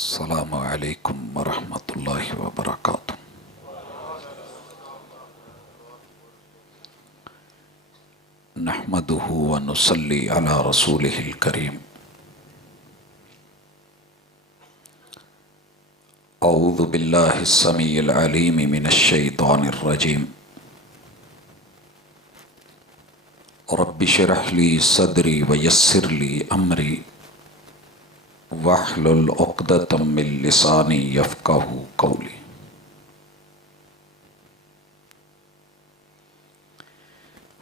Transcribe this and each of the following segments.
अस्सलामु अलैकुम वरहमतुल्लाहि वबरकातुहू। नहमदुहु व नुसल्ली अला रसूलिहिल करीम। औज़ु बिल्लाहिस समीइल अलीम मिनश शैतानिर रजीम। रब्बि इश्रह ली सदरी व यस्सिर ली अमरी वहलुल उक़दतम मिन लिसानी यफ़क़हू क़ौली।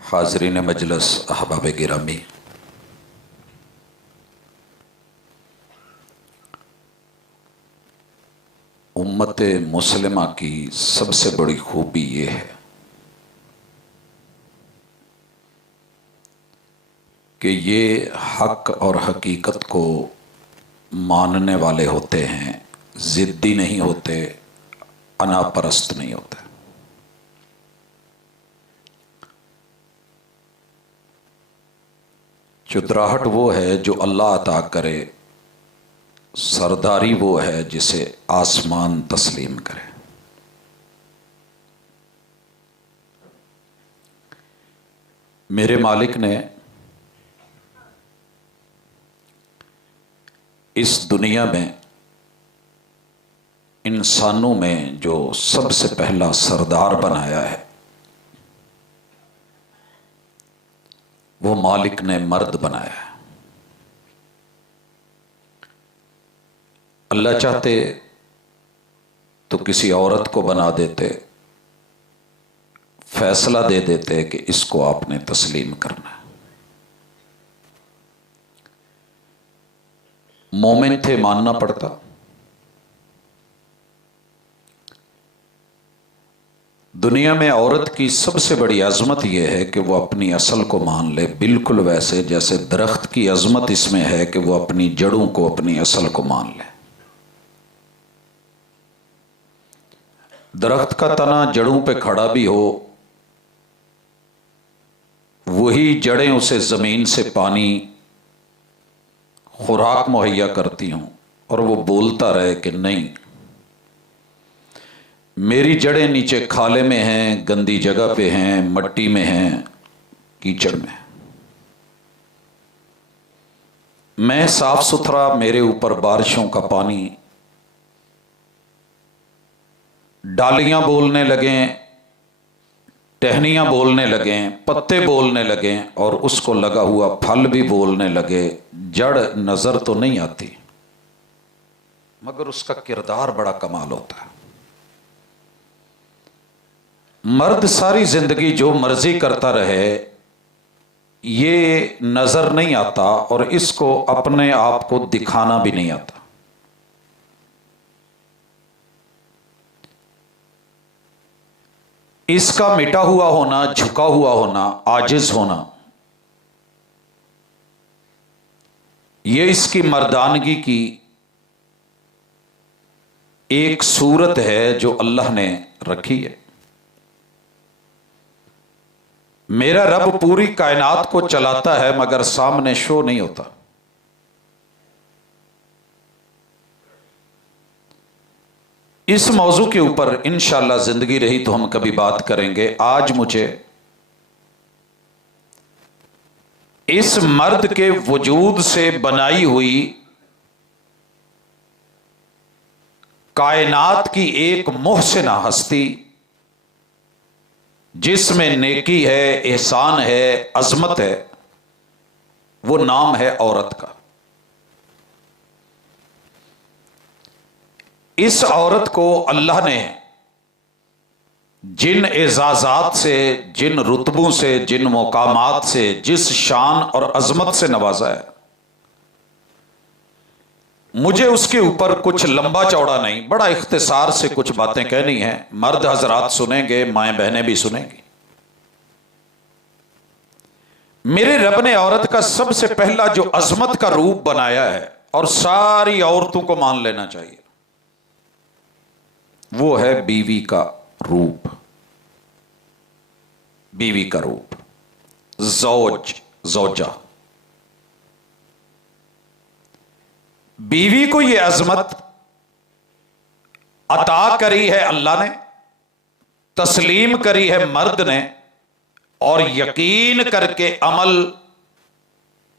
हाज़रीन मजलिस, अहबाब गिरामी, उम्मत मुस्लिमा की सबसे बड़ी खूबी ये है कि ये हक और हकीकत को मानने वाले होते हैं, ज़िद्दी नहीं होते, अनापरस्त नहीं होते। चुतराहट वो है जो अल्लाह अता करे, सरदारी वो है जिसे आसमान तस्लीम करे। मेरे मालिक ने इस दुनिया में इंसानों में जो सबसे पहला सरदार बनाया है वो मालिक ने मर्द बनाया है। अल्लाह चाहते तो किसी औरत को बना देते, फैसला दे देते कि इसको आपने तस्लीम करना है। मोमिन थे, मानना पड़ता। दुनिया में औरत की सबसे बड़ी अजमत यह है कि वो अपनी असल को मान ले, बिल्कुल वैसे जैसे दरख्त की अजमत इसमें है कि वो अपनी जड़ों को, अपनी असल को मान ले। दरख्त का तना जड़ों पे खड़ा भी हो, वही जड़ें उसे जमीन से पानी, खुराक मुहैया करती हूं, और वो बोलता रहे कि नहीं, मेरी जड़ें नीचे खाले में हैं, गंदी जगह पे हैं, मट्टी में हैं, कीचड़ में। मैं साफ सुथरा, मेरे ऊपर बारिशों का पानी। डालियां बोलने लगें, टहनियां बोलने लगें, पत्ते बोलने लगें, और उसको लगा हुआ फल भी बोलने लगे। जड़ नजर तो नहीं आती मगर उसका किरदार बड़ा कमाल होता है। मर्द सारी जिंदगी जो मर्जी करता रहे, ये नजर नहीं आता और इसको अपने आप को दिखाना भी नहीं आता। इसका मिटा हुआ होना, झुका हुआ होना, आजिज होना, ये इसकी मर्दानगी की एक सूरत है जो अल्लाह ने रखी है। मेरा रब पूरी कायनात को चलाता है मगर सामने शो नहीं होता। इस मौजू के ऊपर इंशाअल्लाह जिंदगी रही तो हम कभी बात करेंगे। आज मुझे इस मर्द के वजूद से बनाई हुई कायनात की एक मुहसिना हस्ती, जिसमें नेकी है, एहसान है, अजमत है, वो नाम है औरत का। इस औरत को अल्लाह ने जिन एजाजात से, जिन रुतबों से, जिन मुकामात से, जिस शान और अजमत से नवाजा है, मुझे उसके ऊपर कुछ लंबा चौड़ा नहीं, बड़ा इख्तिसार से कुछ बातें कहनी है। मर्द हजरात सुनेंगे, माएं बहनें भी सुनेंगी। मेरे रब ने औरत का सबसे पहला जो अजमत का रूप बनाया है, और सारी औरतों को मान लेना चाहिए, वो है बीवी का रूप। बीवी का रूप, ज़ौज, ज़ौजा। बीवी को ये अजमत अता करी है अल्लाह ने, तस्लीम करी है मर्द ने, और यकीन करके अमल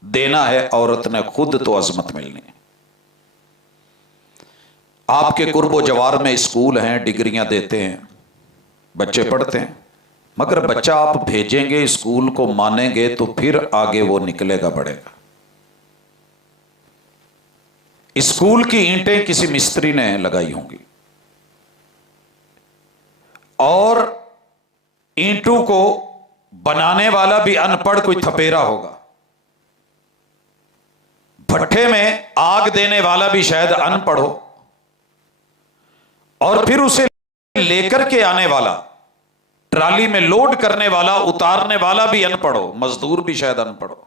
देना है औरत ने। खुद तो अजमत मिलनी है। आपके कुर्बो जवार में स्कूल हैं, डिग्रियां देते हैं, बच्चे पढ़ते हैं, मगर बच्चा आप भेजेंगे स्कूल को, मानेंगे तो फिर आगे वो निकलेगा, बढ़ेगा। स्कूल की ईंटें किसी मिस्त्री ने लगाई होंगी और ईंटों को बनाने वाला भी अनपढ़ कोई थपेरा होगा, भट्ठे में आग देने वाला भी शायद अनपढ़ हो, और फिर उसे लेकर के आने वाला, ट्राली में लोड करने वाला, उतारने वाला भी अनपढ़ हो, मजदूर भी शायद अनपढ़ हो।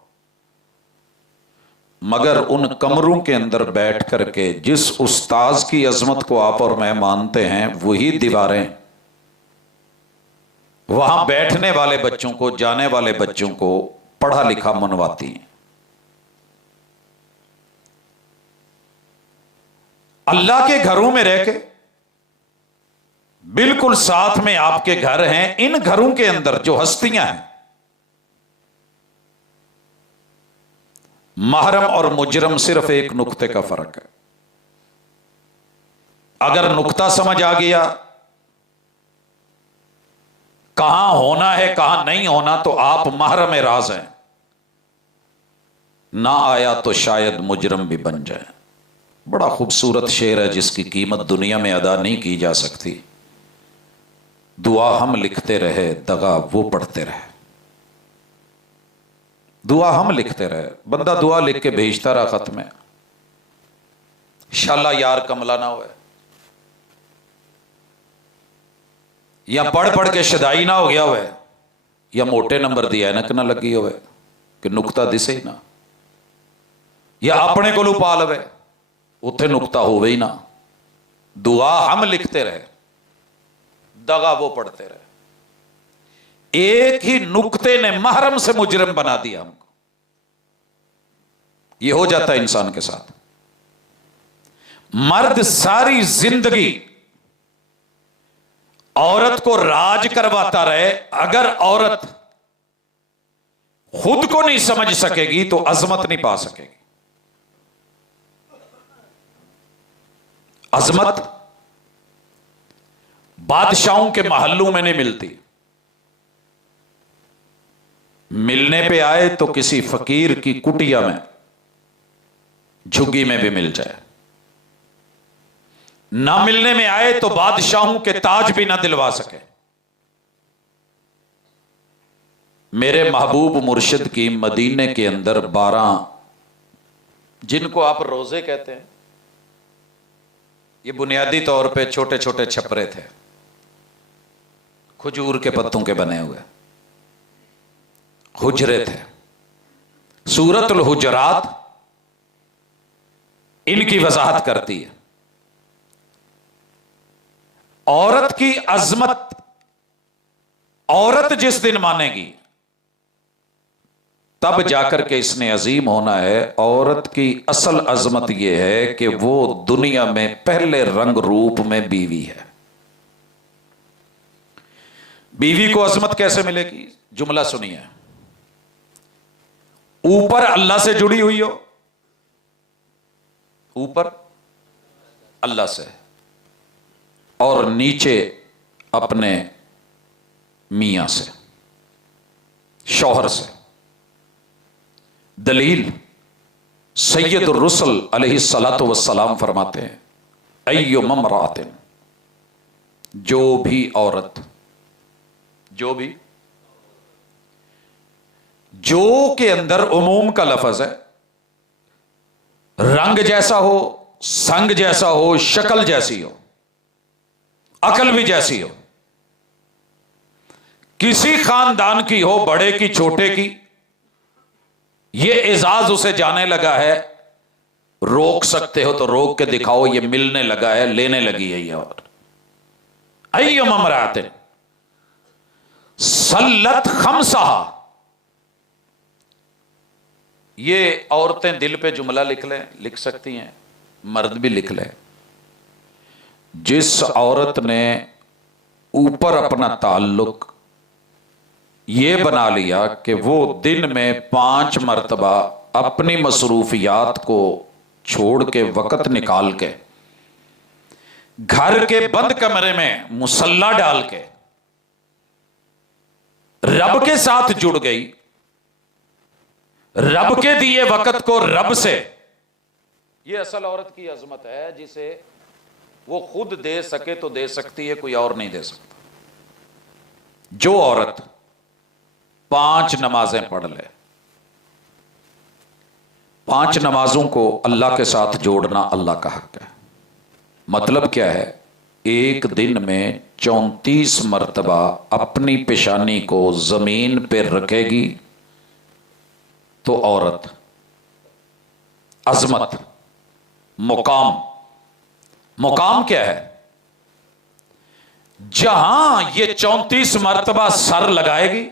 मगर उन कमरों के अंदर बैठ करके जिस उस्ताज की अजमत को आप और मैं मानते हैं, वही दीवारें वहां बैठने वाले बच्चों को, जाने वाले बच्चों को पढ़ा लिखा मनवाती हैं। अल्लाह के घरों में रह के, बिल्कुल साथ में आपके घर हैं, इन घरों के अंदर जो हस्तियां हैं, महरम और मुजरम सिर्फ एक नुक्ते का फर्क है। अगर नुक्ता समझ आ गया, कहां होना है कहां नहीं होना, तो आप महरम राज हैं। ना आया तो शायद मुजरम भी बन जाए। बड़ा खूबसूरत शेर है जिसकी कीमत दुनिया में अदा नहीं की जा सकती। दुआ हम लिखते रहे, दगा वो पढ़ते रहे। दुआ हम लिखते रहे, बंदा दुआ लिख के भेजता रहा खत में, शाला यार कमला ना हुए, या पढ़ पढ़ के शदाई ना हो गया हुए, या मोटे नंबर दी ऐनक ना लगी हुए कि नुकता दिसे ही ना, या अपने को पा लवे उत्थे नुकता होवे ही ना। दुआ हम लिखते रहे, दगा वो पढ़ते रहे। एक ही नुक्ते ने महरम से मुजरम बना दिया हमको। ये हो जाता है इंसान के साथ। मर्द सारी जिंदगी औरत को राज करवाता रहे, अगर औरत खुद को नहीं समझ सकेगी तो अजमत नहीं पा सकेगी। अजमत बादशाहों के महलों में नहीं मिलती। मिलने पे आए तो किसी फकीर की कुटिया में, झुग्गी में भी मिल जाए। ना मिलने में आए तो बादशाहों के ताज भी ना दिलवा सके। मेरे महबूब मुर्शिद की मदीने के अंदर 12, जिनको आप रोजे कहते हैं, ये बुनियादी तौर पे छोटे छोटे छपरे थे, खजूर के पत्तों के बने हुए हुजरे थे। सूरतुल हुजरात इनकी वजाहत करती है। औरत की अजमत, औरत जिस दिन मानेगी तब जाकर के इसने अजीम होना है। औरत की असल अजमत यह है कि वो दुनिया में पहले रंग रूप में बीवी है। बीवी को अजमत कैसे मिलेगी? जुमला सुनिए। ऊपर अल्लाह से जुड़ी हुई हो, ऊपर अल्लाह से, और नीचे अपने मियां से, शौहर से। दलील सैयदुर रुसल अलैहिस्सलातु वस्सलाम फरमाते हैं, अय्यु ममरातिन, जो भी औरत, जो भी, जो के अंदर उमूम का लफ्ज है, रंग जैसा हो, संग जैसा हो, शक्ल जैसी हो, अकल भी जैसी हो, किसी खानदान की हो, बड़े की छोटे की, ये एजाज उसे जाने लगा है। रोक सकते हो तो रोक के दिखाओ, ये मिलने लगा है, लेने लगी है ये। और अय्युम अमरातिन सल्लत खमसहा, ये औरतें दिल पे जुमला लिख लें, लिख सकती हैं, मर्द भी लिख लें। जिस औरत ने ऊपर अपना ताल्लुक ये बना लिया कि वो दिन में 5 मरतबा अपनी मसरूफियात को छोड़ के वक़्त निकाल के घर के बंद कमरे में मुसल्ला डाल के रब के साथ जुड़ गई, रब के दिए वक़्त को रब से, ये असल औरत की अजमत है, जिसे वो खुद दे सके तो दे सकती है, कोई और नहीं दे सकता। जो औरत 5 नमाजें पढ़ ले, 5 नमाजों को अल्लाह के साथ जोड़ना अल्लाह का हक है। मतलब क्या है, एक दिन में 34 मरतबा अपनी पेशानी को जमीन पे रखेगी तो औरत अजमत, मुकाम, मुकाम क्या है, जहां ये 34 मरतबा सर लगाएगी,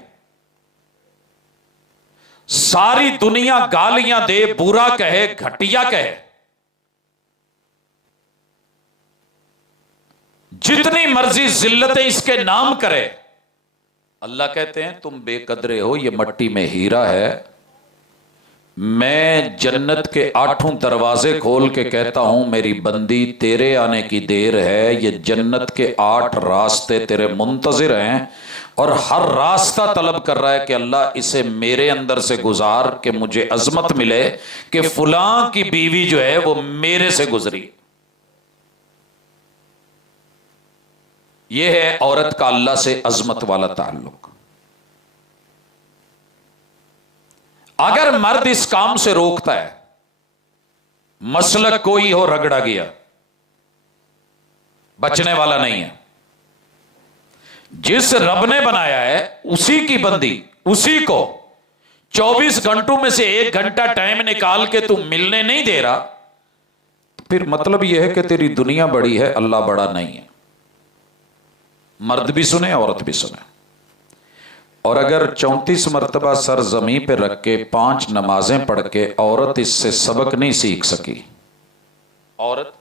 सारी दुनिया गालियां दे, बुरा कहे, घटिया कहे, जितनी मर्जी जिल्लतें इसके नाम करे, अल्लाह कहते हैं तुम बेकदरे हो, ये मट्टी में हीरा है। मैं जन्नत के 8 दरवाजे खोल के कहता हूं मेरी बंदी तेरे आने की देर है, ये जन्नत के 8 रास्ते तेरे मुंतजिर हैं और हर रास्ता तलब कर रहा है कि अल्लाह इसे मेरे अंदर से गुजार के मुझे अजमत मिले कि फुलां की बीवी जो है वो मेरे से गुजरी। यह है औरत का अल्लाह से अजमत वाला ताल्लुक। अगर मर्द इस काम से रोकता है, मसलक कोई हो रगड़ा गया, बचने वाला नहीं है। जिस रब ने बनाया है उसी की बंदी, उसी को 24 घंटों में से 1 घंटा टाइम निकाल के तू मिलने नहीं दे रहा, फिर मतलब यह है कि तेरी दुनिया बड़ी है, अल्लाह बड़ा नहीं है। मर्द भी सुने, औरत भी सुने। और अगर 34 मरतबा सर जमीन पे रख के 5 नमाजें पढ़ के औरत इससे सबक नहीं सीख सकी, औरत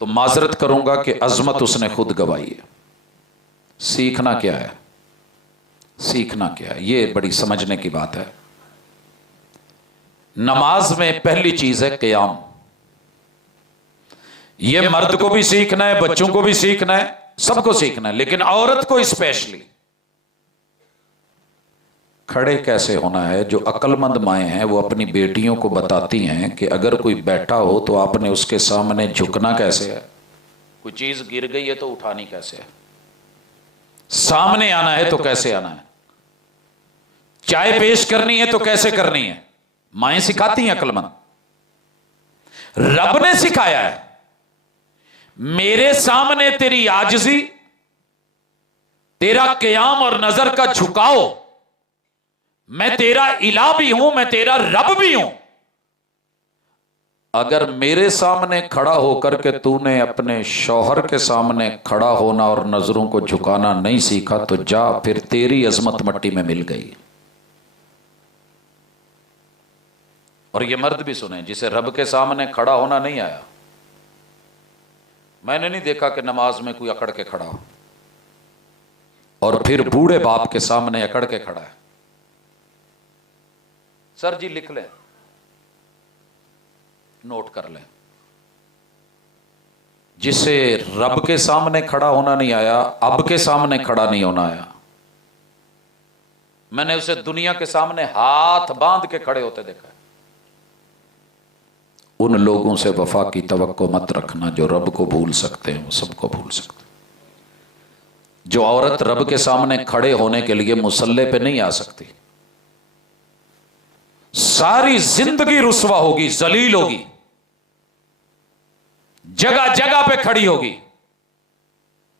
तो माजरत करूंगा कि अजमत उसने खुद गवाई है। सीखना क्या है, सीखना क्या है, ये बड़ी समझने की बात है। नमाज में पहली चीज है क़याम। ये मर्द को भी सीखना है, बच्चों को भी सीखना है, सबको सीखना है, लेकिन औरत को स्पेशली खड़े कैसे होना है। जो अक्लमंद माएँ हैं वो अपनी बेटियों को बताती हैं कि अगर कोई बैठा हो तो आपने उसके सामने झुकना कैसे है, कोई चीज गिर गई है तो उठानी कैसे है, सामने आना है तो कैसे आना है, चाय पेश करनी है तो कैसे करनी है, माएँ सिखाती हैं अक्लमंद। रब ने सिखाया है, मेरे सामने तेरी आजिज़ी, तेरा क़याम और नजर का झुकाओ, मैं तेरा इला भी हूं, मैं तेरा रब भी हूं। अगर मेरे सामने खड़ा होकर के तूने अपने शौहर के सामने खड़ा होना और नजरों को झुकाना नहीं सीखा तो जा, फिर तेरी अजमत मट्टी में मिल गई। और ये मर्द भी सुने जिसे रब के सामने खड़ा होना नहीं आया। मैंने नहीं देखा कि नमाज में कोई अकड़ के खड़ा हो और फिर बूढ़े बाप के सामने अकड़ के खड़ा है। सर जी लिख लें, नोट कर लें, जिसे रब के सामने खड़ा होना नहीं आया, अब के सामने खड़ा नहीं होना आया, मैंने उसे दुनिया के सामने हाथ बांध के खड़े होते देखा है। उन लोगों से वफा की तवक्को मत रखना जो रब को भूल सकते हैं, वो सबको भूल सकते हैं। जो औरत रब के सामने खड़े होने के लिए मुसल्ले पे नहीं आ सकती, सारी जिंदगी रुस्वा होगी, जलील होगी, जगह जगह पे खड़ी होगी,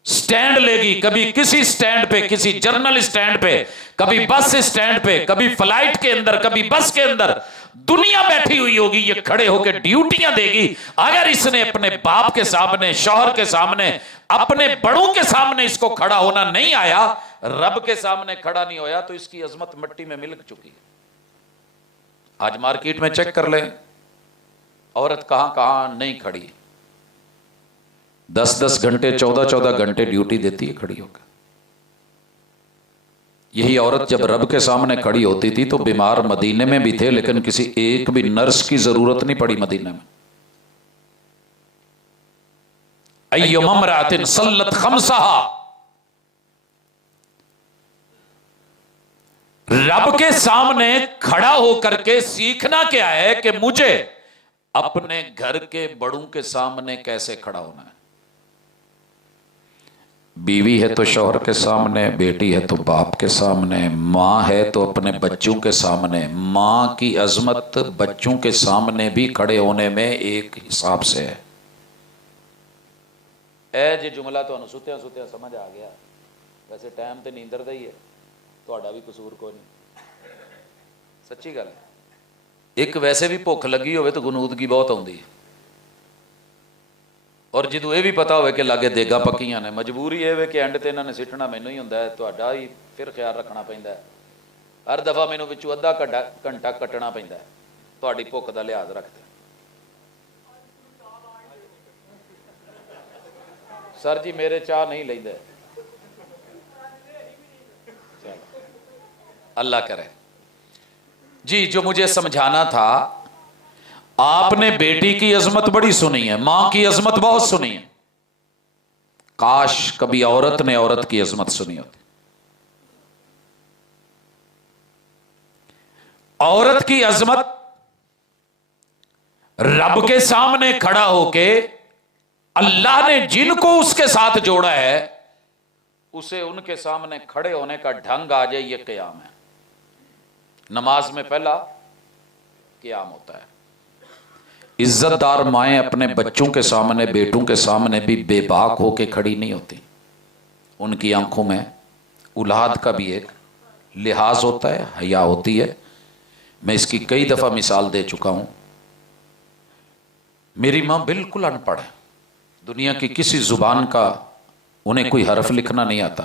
स्टैंड लेगी, कभी किसी स्टैंड पे, किसी जर्नल स्टैंड पे, कभी बस स्टैंड पे, कभी फ्लाइट के अंदर, कभी बस के अंदर, दुनिया बैठी हुई होगी, ये खड़े होकर ड्यूटियां देगी। अगर इसने अपने बाप के सामने, शौहर के सामने, अपने बड़ों के सामने इसको खड़ा होना नहीं आया, रब के सामने खड़ा नहीं होया, तो इसकी अजमत मिट्टी में मिल चुकी है। आज मार्केट में चेक कर ले, औरत कहां कहां नहीं खड़ी। 10-10 घंटे 14-14 घंटे ड्यूटी देती है खड़ी होकर। यही औरत जब रब के सामने खड़ी होती थी तो बीमार मदीने में भी थे, लेकिन किसी एक भी नर्स की जरूरत नहीं पड़ी मदीने में। अय्युमरातिन सल्लत खमसहा, रब के सामने खड़ा होकर के सीखना क्या है कि मुझे अपने घर के बड़ों के सामने कैसे खड़ा होना है। बीवी है तो शौहर के सामने, बेटी है तो बाप के सामने, माँ है तो अपने बच्चों के सामने। माँ की अजमत बच्चों के सामने भी खड़े होने में एक हिसाब से है। ए जे जुमला तो सुत्या सुत्या समझ आ गया, वैसे टाइम तो नींदर का ही है, ਤੁਹਾਡਾ भी कसूर कोई नहीं, सच्ची गल है। एक वैसे भी भुख लगी होवे तो गनूदगी बहुत आउंदी है, और जो ये भी पता हो कि लागे देगा पक्कियां ने, मजबूरी ये कि एंड ते इन्होंने सिटना मैनू ही हुंदा है, तुहाडा ही फिर ख्याल रखना पैंदा है। हर दफा मैनू विचों अद्धा घंटा कट्टना पैंदा है, तुहाडी भुख दा लिहाज रखते। सर जी मेरे चाह नहीं लेंदे, अल्लाह करे जी। जो मुझे समझाना था, आपने बेटी की अजमत बड़ी सुनी है, मां की अजमत बहुत सुनी है, काश कभी औरत ने औरत की अजमत सुनी होती। औरत की अजमत रब के सामने खड़ा होके अल्लाह ने जिनको उसके साथ जोड़ा है उसे उनके सामने खड़े होने का ढंग आ जाए, यह क़याम है। नमाज में पहला क़याम होता है। इज्जतदार माएँ अपने बच्चों के सामने, बेटों के सामने भी बेबाक होके खड़ी नहीं होती। उनकी आंखों में औलाद का भी एक लिहाज होता है, हया होती है। मैं इसकी कई दफ़ा मिसाल दे चुका हूँ। मेरी माँ बिल्कुल अनपढ़ है, दुनिया की किसी ज़ुबान का उन्हें कोई हरफ लिखना नहीं आता,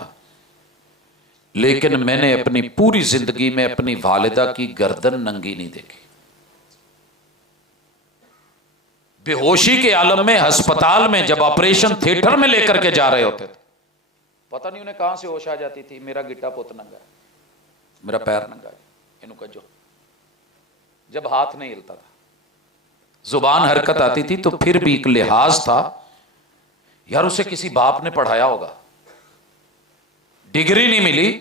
लेकिन मैंने अपनी पूरी ज़िंदगी में अपनी वालिदा की गर्दन नंगी नहीं देखी। बेहोशी के आलम में अस्पताल में जब ऑपरेशन थिएटर में लेकर के जा रहे होते थे, पता नहीं उन्हें कहां से होश आ जाती थी, मेरा गिट्टा पुत नंगा है, मेरा पैर नंगा है, इन्हों कजो। जब हाथ नहीं हिलता था, जुबान हरकत आती थी, तो फिर भी एक लिहाज था, यार उसे किसी बाप ने पढ़ाया होगा। डिग्री नहीं मिली,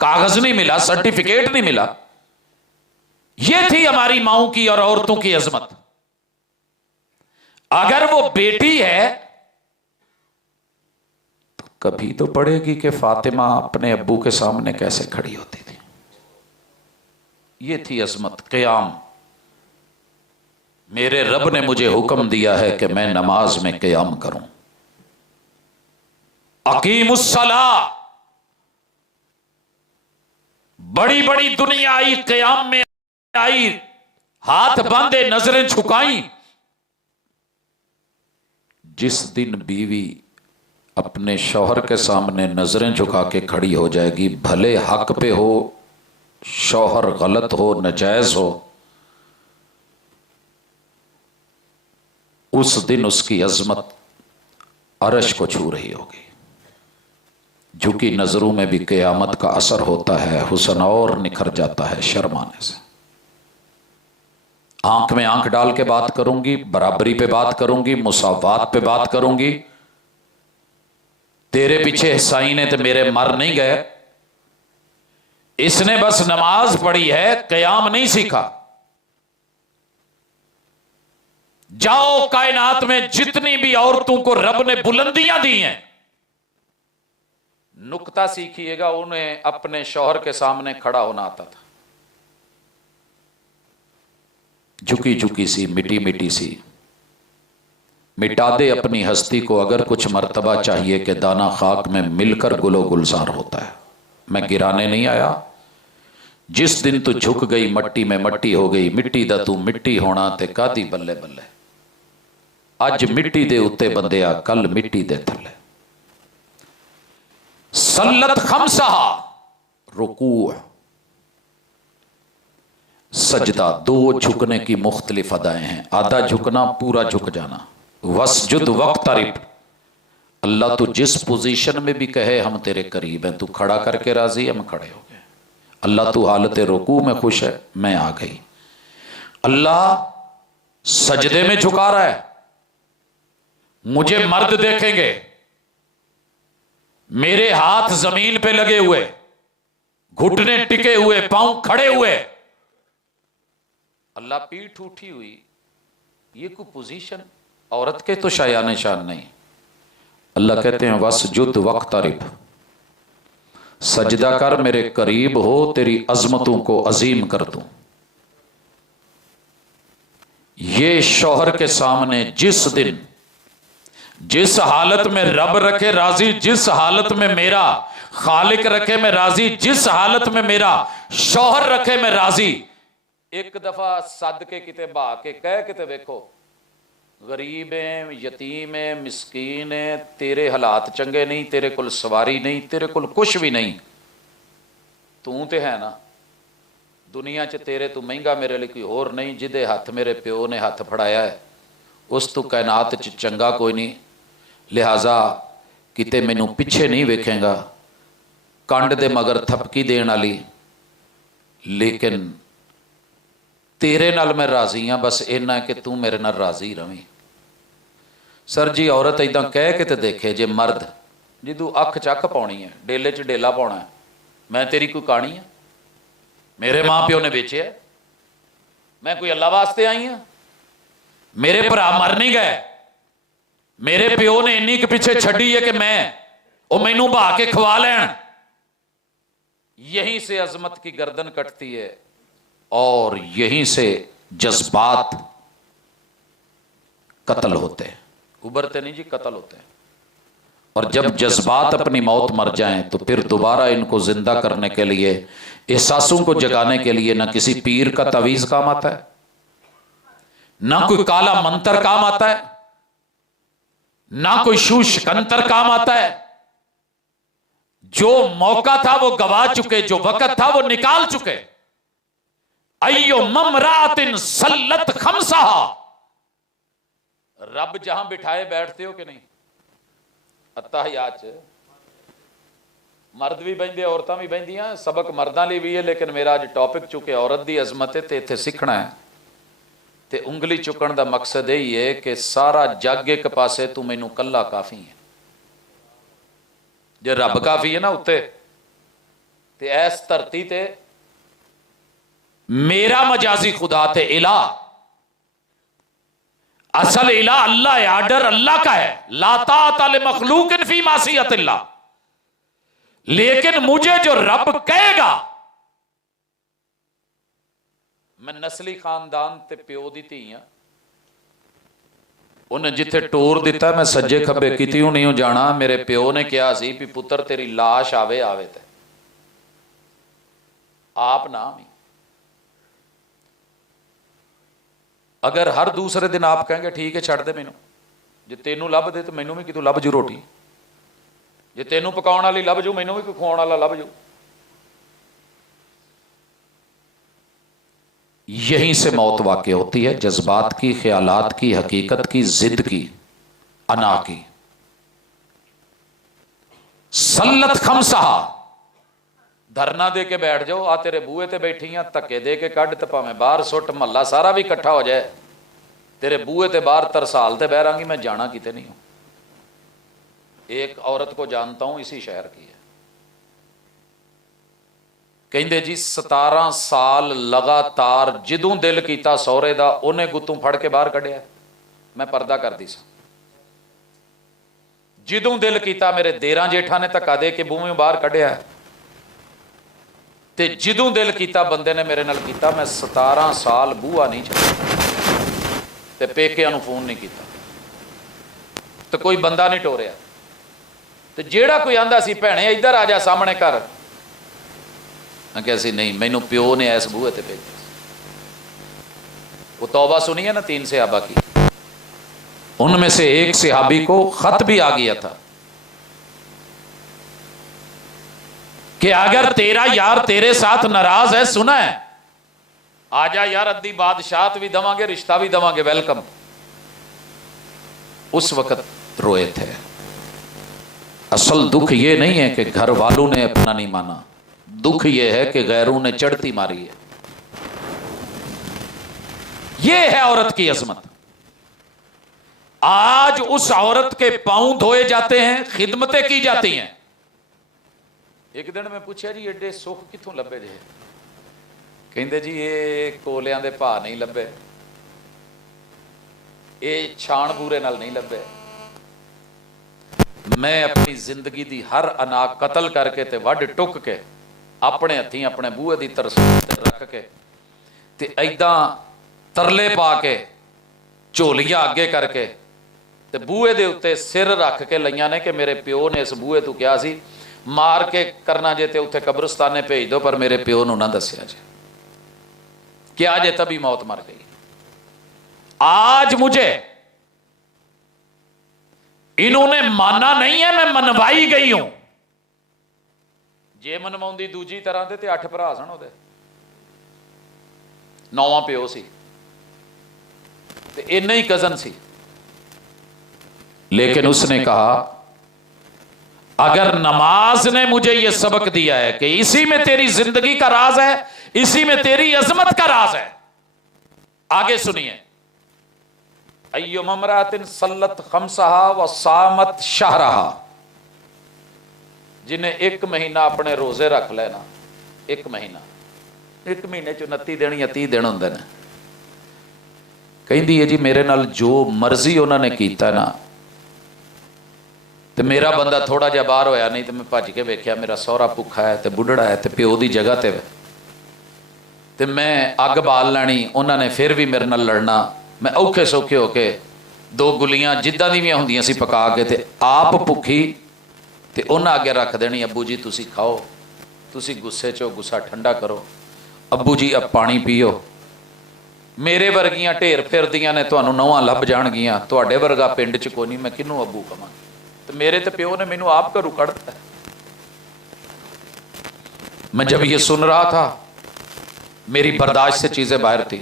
कागज नहीं मिला, सर्टिफिकेट नहीं मिला। यह थी हमारी माओं की और औरतों की अजमत। अगर वो बेटी है तो कभी तो पढ़ेगी कि फातिमा अपने अब्बू के सामने कैसे खड़ी होती थी। यह थी अजमत, क़याम। मेरे रब ने मुझे हुक्म दिया है कि मैं नमाज में क़याम करूं। अकीमुस्सला, बड़ी बड़ी दुनिया आई, क़याम में आई, हाथ बांधे नजरें झुकाई। जिस दिन बीवी अपने शौहर के सामने नजरें झुका के खड़ी हो जाएगी, भले हक पे हो, शौहर गलत हो, नाजायज हो, उस दिन उसकी अजमत अर्श को छू रही होगी। झुकी नजरों में भी क़यामत का असर होता है, हुस्न और निखर जाता है शर्माने से। आंख में आंख डाल के बात करूंगी, बराबरी पे बात करूंगी, मुसावात पे बात करूंगी। तेरे पीछे हिस्साई ने तो मेरे मर नहीं गए, इसने बस नमाज पढ़ी है, क़याम नहीं सीखा। जाओ, कायनात में जितनी भी औरतों को रब ने बुलंदियां दी हैं, नुक्ता सीखिएगा, उन्हें अपने शौहर के सामने खड़ा होना आता था। झुकी झुकी सी, मिटी मिटी सी। मिटा दे अपनी हस्ती को अगर कुछ मर्तबा चाहिए कि दाना खाक में मिलकर गुलो गुलजार होता है। मैं गिराने नहीं आया। जिस दिन तू झुक गई मट्टी में मट्टी हो गई, मिट्टी दा तू मिट्टी होना ते कादी बल्ले बल्ले। अज मिट्टी दे उत्ते बंदिया, कल मिट्टी दे थल्ले। सल्लत खमसहा, रुकू सजदा, दो झुकने की मुख्तलिफ अदाएं हैं। आधा झुकना, पूरा झुक जाना। वसजुद वक्तरिब, अल्लाह तो जिस पोजीशन में भी कहे हम तेरे करीब हैं, तू खड़ा करके राजी, हम खड़े हो गए। अल्लाह तू हालत रुकू में खुश है, मैं आ गई। अल्लाह सजदे में झुका रहा है, मुझे मर्द देखेंगे, मेरे हाथ जमीन पे लगे हुए, घुटने टिके हुए, पांव खड़े हुए, अल्लाह पीठ उठी हुई। ये कोई पोजीशन औरत के तो शाया निशान नहीं। अल्लाह कहते हैं वसजुद वक्तरिब, सजदा कर, मेरे करीब हो, तेरी अजमतों को अजीम कर दूं। ये शौहर के सामने जिस दिन, जिस हालत में रब रखे राजी, जिस हालत में मेरा खालिक रखे मैं राजी, जिस हालत में मेरा शौहर रखे मैं राजी। एक दफा सद के किते बहा के कह किते वेखो, गरीब है, यतीम है, मिसकीन है, तेरे हालात चंगे नहीं, तेरे कोल सवारी नहीं, तेरे कोल कुछ भी नहीं, तू ते है ना दुनिया च, तेरे तू महंगा मेरे लिए कोई होर नहीं, जिदे हथ मेरे प्यो ने हथ फड़ाया है उस तू कायनात च चंगा कोई नहीं, लिहाजा किते मैनू पिछे नहीं वेखेगा, कंड दे मगर थपकी देने वाली, लेकिन तेरे नाल मैं राजी हाँ, बस इन्ना कि तू मेरे नाल राजी रवी। सर जी औरत इदा कह के तो देखे, जे मर्द जी तू अख चक पानी है, डेले च डेला पाना है, मैं तेरी कोई कहानी है, मेरे मां प्यो ने बेचे, मैं कोई अल्लाह वास्ते आई हाँ, मेरे भरा मर नहीं गए, मेरे प्यो ने इन्नी के पीछे छड़ी है कि मैं वो मैनू बहा के खवा लैन। यहीं से अजमत की गर्दन कटती है और यहीं से जज्बात कत्ल होते हैं, उबरते नहीं जी, कत्ल होते हैं। और जब जज्बात अपनी मौत मर जाएं तो फिर दोबारा इनको जिंदा करने के लिए, एहसासों को जगाने के लिए ना किसी पीर का तवीज काम आता है, ना कोई काला मंत्र काम आता है, ना कोई शूशकंतर काम आता है। जो मौका था वो गवा चुके, जो वक्त था वो निकाल चुके। अय्यो ममरातिन सल्लत खमसहा, रब जहां बिठाए बैठते हो कि नहीं, अत्ताहियात च मर्द भी बहते, औरतां भी बहदियां, सबक मर्दां लई भी है, लेकिन मेरा अज टॉपिक चुके औरत की अजमत है तो इत्थे सीखना है। ते उंगली चुकन का मकसद यही है कि सारा जग एक पासे, तू मैनू कला काफी है। जे रब काफी है ना उत्ते, ते ऐस धरती ते मेरा मजाजी खुदा थे इला, असल इला अल्लाह है, आर्डर अल्लाह का है, ला ताअता लिमखलूकिन फी मासियतिल्लाह। लेकिन मुझे जो रब कहेगा, मैं नस्ली खानदान ते प्यो दी धी हां, उन्हें जिथे टोर दिता मैं सज्जे खब्बे किती नहीं जाना। मेरे प्यो ने कहा सी भी पुत्र तेरी लाश आवे आवे ते आप ना भी, अगर हर दूसरे दिन आप कहेंगे ठीक है छड़ दे मैनू, जे तेनू लभ दे तो मैनू भी कितों लभ जू रोटी, जे तेनू पकाउण वाली लभ जू मैनू भी कोई खुआउण वाला लभ जू। यहीं से मौत वाक़ई होती है, जज्बात की, ख्यालात की, हकीकत की, जिद की, अना की। सल्लत खमसहा, धरना दे के बैठ जाओ, आ तेरे बूहे ते बैठी हैं, धक्के दे के कढ़ ते भावें बाहर सुट, महला सारा भी इकट्ठा हो जाए, तेरे बूहे ते बाहर तरसाल ते बह रहांगी, मैं जाना किते नहीं हूं। एक औरत को जानता हूं, इसी शहर की है, कहते जी 17 साल लगातार जिदों दिल किया सौरे दा उन्हें गुत्तों फड़ के बाहर कढ़िया, मैं पर्दा करती सा, जिदों दिल किया मेरे देरां जेठा ने धक्का दे के बूहों बाहर कढ़िया, ते जिदों दिल किया बंदे ने मेरे नाल कीता, मैं 17 साल बूहा नहीं छड्डिया ते पेकिਆਂ ਨੂੰ फोन नहीं किया, तो कोई बंदा नहीं टोरिया। तो जेड़ा कोई आंदा सी भैणे इधर आ जा सामने कर, मैं कहा सी नहीं, मैनू प्यो ने इस बूहे ते भेजा। वो तौबा सुनी है ना 3 सहाबा की, उनमें से एक सहाबी को खत भी आ गया था कि अगर तेरा यार तेरे साथ नाराज है, सुना है, आजा यार, अद्धी बादशाहत भी दवांगे, रिश्ता भी दवांगे, वेलकम। उस वक्त रोए थे, असल दुख ये नहीं है कि घर वालों ने अपना नहीं माना, दुख ये है कि गैरों ने चढ़ती मारी है। ये है औरत की अजमत। आज उस औरत के पांव धोए जाते हैं, खिदमतें की जाती हैं। एक दिन मैं पूछा जी एडे सुख कितों लभे जे? कहते जी ये कोलियां दे भाव नहीं लभे, ये छाण बूरे नाल नहीं लभे। मैं अपनी जिंदगी दी हर अनाक कतल करके ते वढ टुक के अपने हथी अपने बूहे दी तरसूल ते रख के ते ऐदां तरले पा के झोलियां अगे करके ते बूहे दे उत्ते सिर रख के लईयां ने कि मेरे प्यो ने इस बूहे तू कहा सी मार के करना जे ते उत्थे कब्रिस्ताने भेज दो, पर मेरे प्यो नूं ना दस्सिया जे, क्या जे तभी मौत मर गई। आज मुझे इन्होंने माना नहीं है, मैं मनवाई गई हूं। जे मनवाउंदी दूजी तरह दे ते 8 भरा सन, ओदे 9वां प्यो सी ते इन्ने ही कजन सी। लेकिन उसने कहा अगर नमाज ने मुझे यह सबक दिया है कि इसी में तेरी जिंदगी का राज है, इसी में तेरी अजमत का राज है। आगे सुनिए, अय्युम अमरातिन सल्लत खमसहा व सामत शहरहा, जिन्हें 1 महीना अपने रोजे रख लेना, 1 महीना, 1 महीने च 29 दिन या 30 दिन होंगे ने। कहती है जी मेरे नाल जो मर्जी उन्होंने किया ना, तो मेरा बंदा थोड़ा जिहा बाहर होया नहीं तो मैं भज के वेख्या मेरा सौहरा भुखा है तो बुढ़ड़ा है तो प्यो की जगह ते मैं अग बाल लैनी, उन्होंने फिर भी मेरे नाल लड़ना। मैं औखे सौखे होके 2 गुलियां जिद्दां दी होंदियां सी पका के ते आप भुखी ते उन्हां अगे रख देनी, अब्बू जी तुसी खाओ, तुसी गुस्से चो गुस्सा ठंडा करो, अब्बू जी अब पानी पीओ। मेरे वर्गियां ढेर फिरदियां ने, तुहानूं नौहां लभ जाणगियां, तुहाडे वर्गा पिंड च कोई नहीं, मैं किनू अब्बू कवां? तो मेरे तो प्यो ने मैनू आप घरों कढ़ दिता। मैं जब ये सुन रहा था मेरी बर्दाश्त से चीजें बाहर थी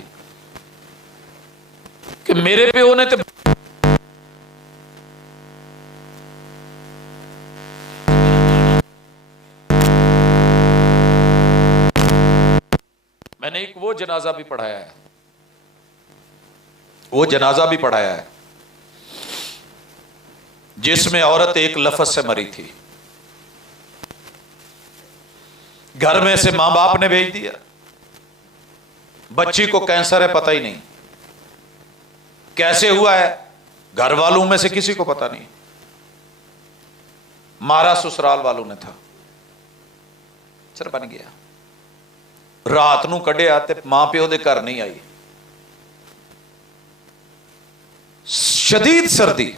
कि मेरे प्यो ने तो मैंने एक वो जनाजा भी पढ़ाया है, वो जनाजा भी पढ़ाया है जिसमें औरत एक लफ्ज से मरी थी। घर में से मां बाप ने भेज दिया, बच्ची को कैंसर है पता ही नहीं, कैसे हुआ है घर वालों में से किसी को पता नहीं, मारा ससुराल वालों ने था, सिर बन गया। रात नूं कढ़िया ते मां प्यो दे घर नहीं आई, शदीद सर्दी,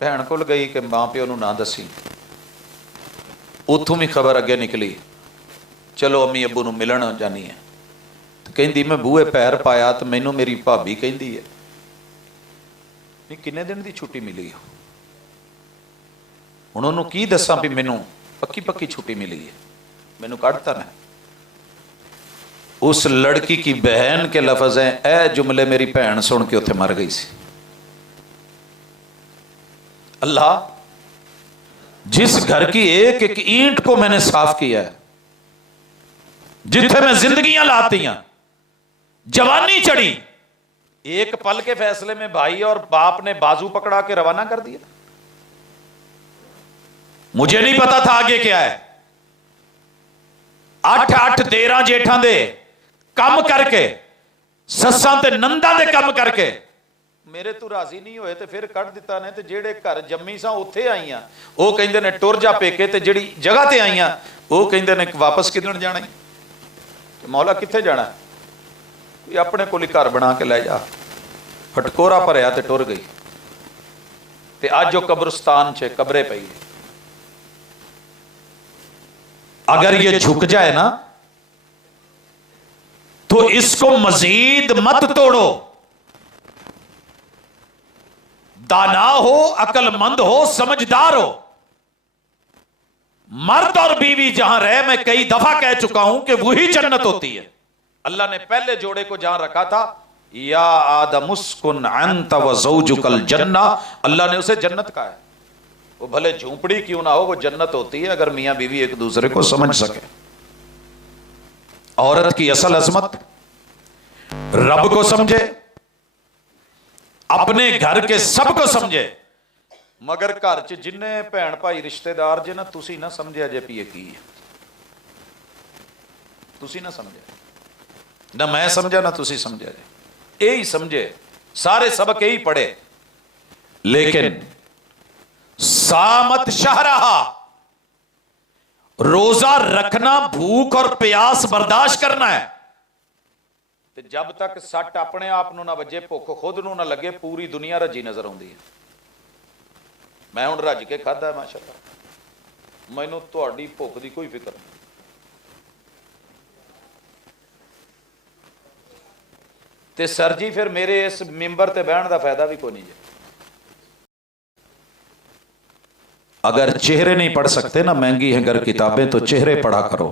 भैन कोल गई कि मां प्यो नूं ना दसी, उथों भी खबर अगे निकली चलो अम्मी अब्बू नूं मिलन जानी है। तो कहती मैं बूहे पैर पाया तो मैनू मेरी भाभी कहती है नहीं किन्ने दिन की छुट्टी मिली है, हुण उहनूं की दसां भी मैनू पक्की पक्की छुट्टी मिली है, मैनू कढ़ता ना। उस लड़की की बहन के लफ्ज हैं, ए जुमले मेरी भैन सुन के उत्थे मर गई सी। अल्लाह, जिस घर की एक एक ईंट को मैंने साफ किया है, जिथे मैं जिंदगियां लाती हैं, जवानी चढ़ी, एक पल के फैसले में भाई और बाप ने बाजू पकड़ा के रवाना कर दिया। मुझे नहीं पता था आगे क्या है। 8-8 13 जेठा दे कम करके, सस्सां ते नंदा दे कम करके मेरे तू राजी नहीं होए ते फिर कढ़ दिता ने। ते जेड़े घर जम्मी सा उत्थे आईयां वो कहंदे ने टुर जा पेके, ते जेड़ी जगह ते आईयां वो कहंदे ने वापस किदण जाना है। मौला कित्थे जाना, कोई अपने कोल ही घर बना के लै जा। फटकोरा भरिया ते टुर गई, ते अज वो कब्रिस्तान च कब्रे पई है। अगर ये झुक जाए ना तो इसको मजीद मत तोड़ो। दाना हो, अकलमंद हो, समझदार हो। मर्द और बीवी जहां रहे, मैं कई दफा कह चुका हूं कि वही जन्नत होती है। अल्लाह ने पहले जोड़े को जहां रखा था, या आदम उस्कुन अंत व ज़ौजुकल जन्ना, अल्लाह ने उसे जन्नत कहा है। वो भले झूंपड़ी क्यों ना हो, वो जन्नत होती है अगर मियां बीवी एक दूसरे को समझ सके। औरत की असल अजमत रब को समझे, अपने घर के सबको समझे, मगर घर च जिन्ने भैन भाई रिश्तेदार जे ना, तुसी ना समझिया जे भी की है, तुसी ना समझे ना, मैं समझा ना तुसी समझा जे, यही समझे, सारे सबक यही पढ़े, लेकिन सामत शाहरहा, रोजा रखना, भूख और प्यास बर्दाश्त करना है। ते जब तक सट अपने आप नूं ना वजे, भुख खुद नूं ना लगे, पूरी दुनिया रजी नजर आउंदी है। मैं हुण रज के खाधा माशाअल्लाह, मैनूं तुहाडी भुख दी कोई फिक्र नहीं। ते सर जी फिर मेरे इस मिंबर ते बहन का फायदा भी कोई नहीं है। अगर चेहरे नहीं पढ़ सकते ना, महंगी है घर किताबें, तो चेहरे पढ़ा करो।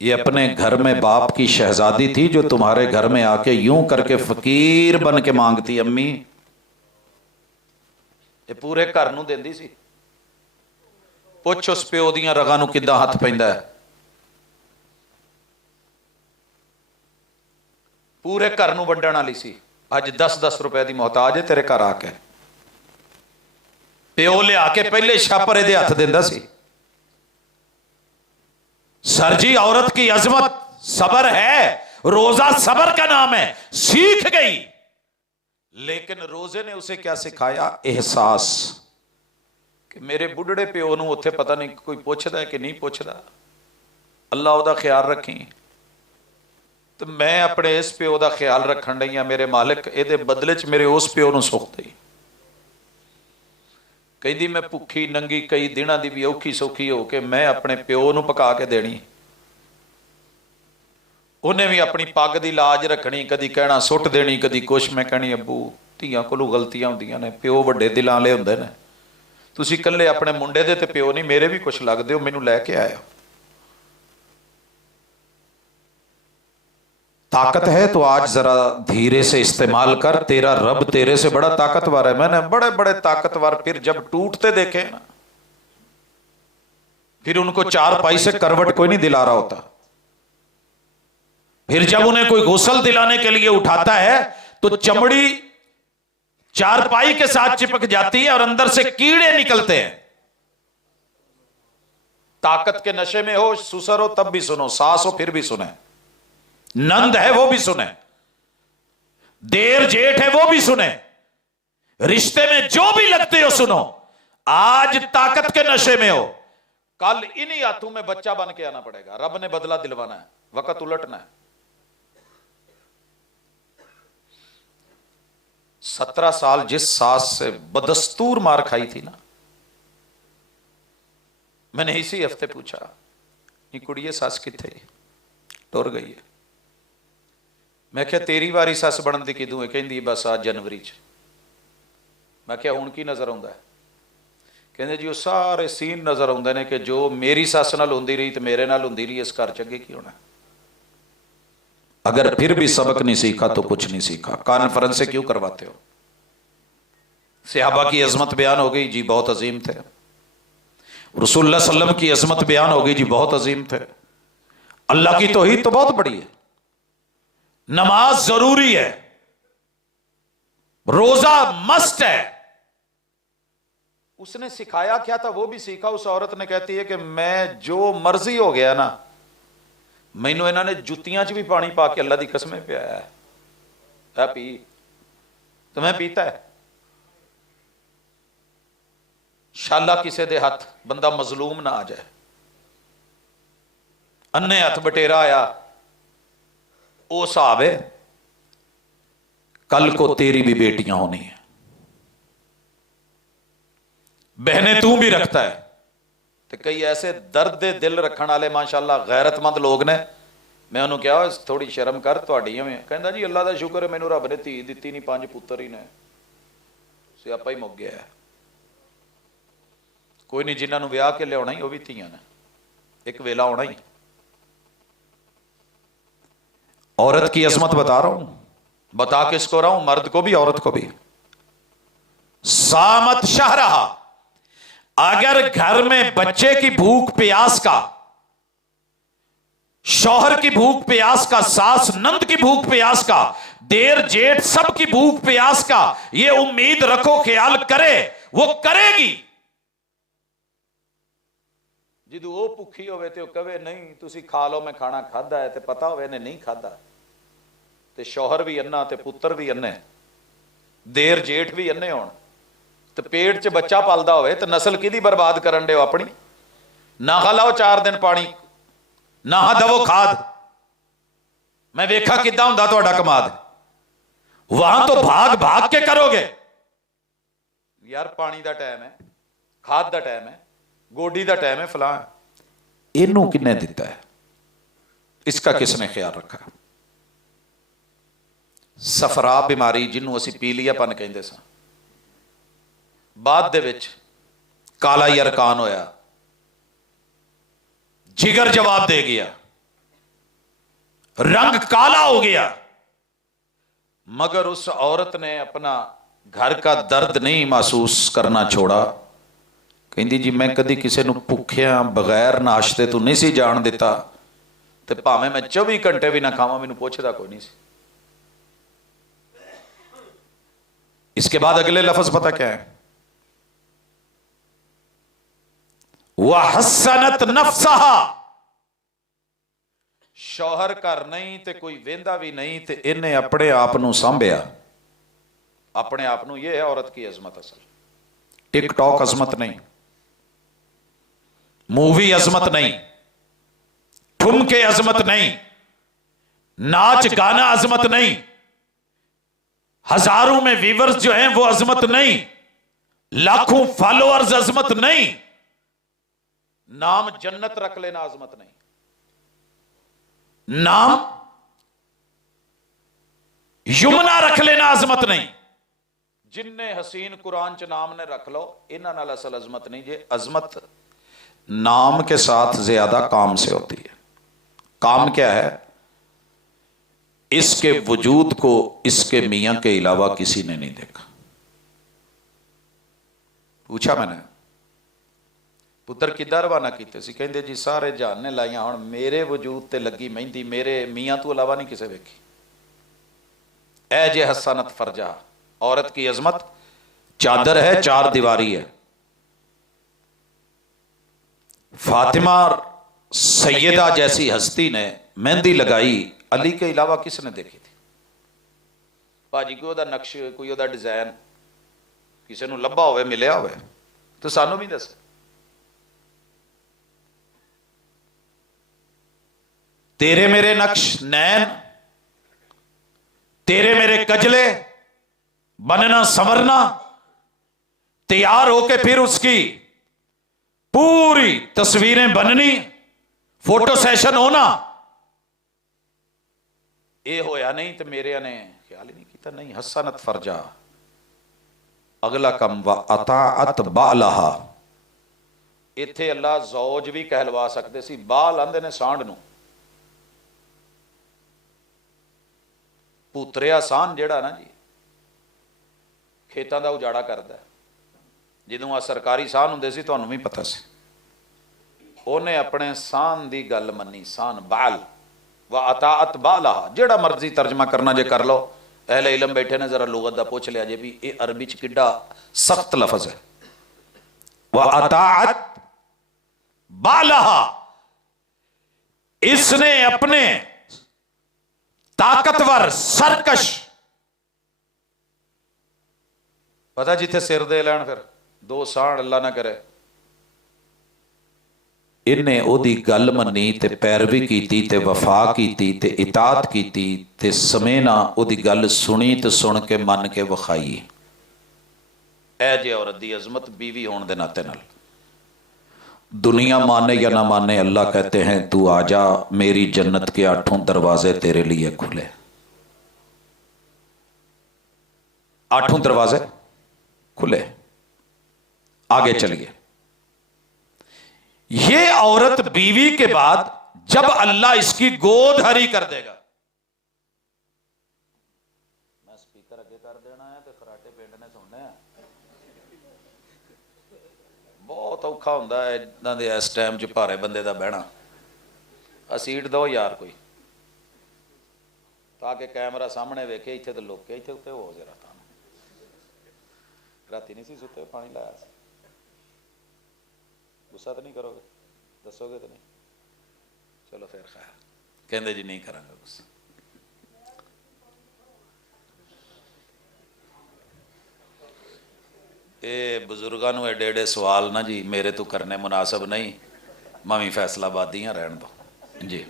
ये अपने घर में बाप की शहजादी थी जो तुम्हारे घर में आके यूं करके फकीर बन के मांगती, अम्मी ये पूरे घर नूं देंदी सी। पुछ उस प्यो दियां रगां नूं किद्दां हथ पैंदा है। पूरे घर नूं वंडण वाली सी, अज 10-10 रुपए की मोहताज है तेरे घर आके। प्यो लिया के पहले छापर इहदे हथ दिंदा सी। सर जी औरत की अजमत सबर है, रोजा सबर का नाम है, सीख गई। लेकिन रोजे ने उसे क्या सिखाया? एहसास कि मेरे बुढ़ड़े प्यो नूं उत्थे पता नहीं कोई पुछदा है कि नहीं पुछदा, अल्लाह उहदा ख्याल रखी। तो मैं अपने इस प्यो का ख्याल रखन लई हां, मेरे मालिक इहदे बदले च मेरे उस प्यो नूं सुख दई। कहती मैं भुखी नंगी कई दिनों की भी औखी सौखी होके मैं अपने प्यो नूं पका के देनी। उन्हें भी अपनी पग की लाज रखनी, कदी कहना सुट देनी, कदी कुछ। मैं कहनी अबू धियां कोलों गलतियां होंदियां ने, प्यो वड्डे दिलां वाले हुंदे ने, तुसीं कल्ले अपने मुंडे दे ते प्यो नहीं, मेरे भी कुछ लगदे हो, मैनूं लैके आयो। ताकत है तो आज जरा धीरे से इस्तेमाल कर, तेरा रब तेरे से बड़ा ताकतवर है। मैंने बड़े बड़े ताकतवर फिर जब टूटते देखे ना, फिर उनको चारपाई से करवट कोई नहीं दिला रहा होता। फिर जब उन्हें कोई गुसल दिलाने के लिए उठाता है तो चमड़ी चारपाई के साथ चिपक जाती है और अंदर से कीड़े निकलते हैं। ताकत के नशे में हो, सुसर हो तब भी सुनो, सास हो फिर भी सुने, नंद है वो भी सुने, देर जेठ है वो भी सुने, रिश्ते में जो भी लगते हो सुनो। आज ताकत के नशे में हो, कल इन्हीं हाथों में बच्चा बन के आना पड़ेगा। रब ने बदला दिलवाना है, वक्त उलटना है। 17 साल जिस सास से बदस्तूर मार खाई थी ना, मैंने इसी हफ्ते पूछा, ये कुड़िए सस किथे? टुर गई है। मैं क्या तेरी वारी सस बनन दी किदों है? कहंदी बस आज जनवरी च। मैं क्या हुण की नजर आउंदा है? कहंदे जी वो सारे सीन नजर आउंदे ने कि जो मेरी सस नाल हुंदी रही तो मेरे नाल हुंदी रही, इस घर च अगे की होना। अगर फिर भी सबक नहीं सीखा तो कुछ नहीं सीखा। कॉन्फ्रेंस से क्यों करवाते हो? सहाबा की अजमत बयान हो गई जी, बहुत अजीम थे। रसूलुल्लाह सल्लल्लाहु अलैहि वसल्लम की अजमत बयान हो गई जी, बहुत अजीम थे। अल्लाह की तौहीद तो बहुत बड़ी है। नमाज जरूरी है, रोजा मस्ट है। उसने सिखाया क्या था वो भी सीखा। उस औरत ने कहती है कि मैं जो मर्जी हो गया ना, मैनू इन्होंने जुतियां च भी पानी पा के अल्लाह की कसमें पियाया है, पी तो मैं पीता है। शाला किसी दे हथ बंदा मजलूम ना आ जाए, अन्ने हथ बटेरा आया, वो हिसाब है। कल को तेरी भी बेटियां होनी है, बहनें तू भी रखता है। तो कई ऐसे दर्द दिल रखने वाले माशाअल्लाह गैरतमंद लोग ने। मैं उन्होंने कहा थोड़ी शर्म कर, तुहाडियां में। कहंदा जी अल्लाह का शुक्र है मैनू रब ने धी दित्ती नहीं, 5 पुत्तर ही ने, सियापा ही मुक गया है। कोई नहीं, जिन्होंने ब्याह के लिया ही वो भी धीयां ने, एक वेला आना ही। औरत की अजमत बता रहा हूं, बता किसको रहा हूं? मर्द को भी औरत को भी। सामत शाहरहा, अगर घर में बच्चे की भूख प्यास का, शौहर की भूख प्यास का, सास नंद की भूख प्यास का, देर जेठ सब की भूख प्यास का, ये उम्मीद रखो ख्याल करे, वो करेगी। जिदू वो भुखी होवे ते कहे नहीं तुसी खा लो मैं खाना खादा है, ते पता होवे ने नहीं खादा, ते शौहर भी अन्ना ते पुत्र भी अन्ने, देर जेठ भी अन्ने होण, ते पेट च बच्चा पलदा होवे ते नस्ल किहदी बर्बाद करन दे हो अपनी। ना खलाओ 4 दिन पानी, ना दवो खाद। मैं वेखा किद्दां हुंदा तुहाडा कमाद, वहां तो भाग भाग के करोगे। यार पानी का टाइम है, खाद का टाइम है, गोडी का टाइम है, फलां इनू किन्ने दिता है, इसका किसने ख्याल रखा। सफरा बीमारी जिन्हों असी पीलियापन कहते सा, बाद दे विच काला यरकान होया, जिगर जवाब दे गया, रंग काला हो गया, मगर उस औरत ने अपना घर का दर्द नहीं महसूस करना छोड़ा। कहती जी मैं कदी किसी को भुखिया बगैर नाश्ते तो नहीं सी जान दिता, ते भावें मैं 24 घंटे भी ना खावा मैनू पुछदा कोई नहीं सी। इसके बाद अगले लफ्ज पता क्या है, वह हसनत नफ्सहा, शौहर घर नहीं ते कोई वेंदा भी नहीं, ते इन्हें अपने आप नू सांभिया, अपने आप नू। ये है औरत की अजमत। असल टिकटॉक अजमत नहीं, मूवी अजमत नहीं, ठुमके अजमत नहीं, नाच गाना अजमत नहीं, हजारों में व्यूअर्स जो हैं वो अजमत नहीं, लाखों फॉलोअर्स अजमत नहीं, नाम जन्नत रख लेना अजमत नहीं, नाम यमुना रख लेना अजमत नहीं। जिन्ने हसीन कुरान च नाम ने रख लो, इन्हां नाल असल अजमत नहीं। जे अजमत नाम के साथ ज्यादा काम से होती है। काम क्या है, इसके वजूद को इसके मियां के अलावा किसी ने नहीं देखा। पूछा मैंने, पुत्र किदा रवाना किते सी, कहंदे जी सारे जहान ने लाइया, हुण मेरे वजूद ते लगी मेहंदी मेरे मियां तो अलावा नहीं किसे वेखी। ऐ जे हसनत फरजा, औरत की अजमत चादर है, 4 दीवारी है। फातिमा सैयदा जैसी हस्ती ने मेहंदी लगाई, अली के अलावा किसने देखी थी। भाजी कोई ओदा नक्श, कोई ओदा डिजाइन किसी को लभा होवे, मिलिया होवे तो सानू भी दस। तेरे मेरे नक्श नैन, तेरे मेरे कजले, बनना संवरना, तैयार होके फिर उसकी पूरी तस्वीरें बननी, फोटो सेशन होना, ये होया नहीं तो मेरे ने ख्याल ही नहीं किया। नहीं, हसनत फरजा, अगला कम व अताअत बालहा। इत्थे अल्लाह जौज भी कहलवा सकते सी, बाल आंदे ने सांड नूं। पुतरिया सान जिहड़ा ना जी खेतों का उजाड़ा करता है, जदों आ सरकारी सान हुंदे सी, तुहानूं भी पता सी, उन्हें अपने सान की गल मनी, सान बाल व अताअत बालहा। जिहड़ा मर्जी तर्जमा करना जे कर लो, अहले इलम बैठे ने जरा लुगत दा पूछ लिया जे भी ये अरबी च किड्डा सख्त लफज है। व अताअत बालहा, इसने अपने ताकतवर सरकश, पता जिथे सिर दे लैन फिर 2 साण अल्लाह ना करे, इन्हें ओदी गल मनी ते पैरवी कीती ते वफा कीती ते इताअत कीती ते समेना ओदी गल सुनी ते सुन के मन के वखाई। ऐ जे औरत दी अजमत बीवी होने दे नाते नाल। दुनिया माने या ना माने, अल्लाह कहते हैं तू आजा, मेरी जन्नत के 8 दरवाजे तेरे लिए खुले। 8 दरवाजे खुले। आगे चलिए। ये औरत बीवी के बाद जब अल्लाह इसकी गोद हरी कर देगा, मैं स्पीकर अगे कर देना है तो खराटे पिंड ने सुनने हैं, बहुत औखा हुंदा है इदां दे इस टाइम च भारे बंदे दा बहना। आ सीट दो यार कोई, ताकि कैमरा सामने वेखे, इत्थे तो लोके इत्थे उत्ते हो जरा तां राती नहीं सी सुते, पानी लाया सी। गुस्सा तो नहीं करोगे, दसोगे तो नहीं? चलो फिर खैर, कहंदे जी नहीं करांगा गुस्सा। ये बजुर्गों को एडे एडे सवाल ना जी मेरे तो करने मुनासिब नहीं, मैं भी फैसलाबादी हाँ, रहन दो जी।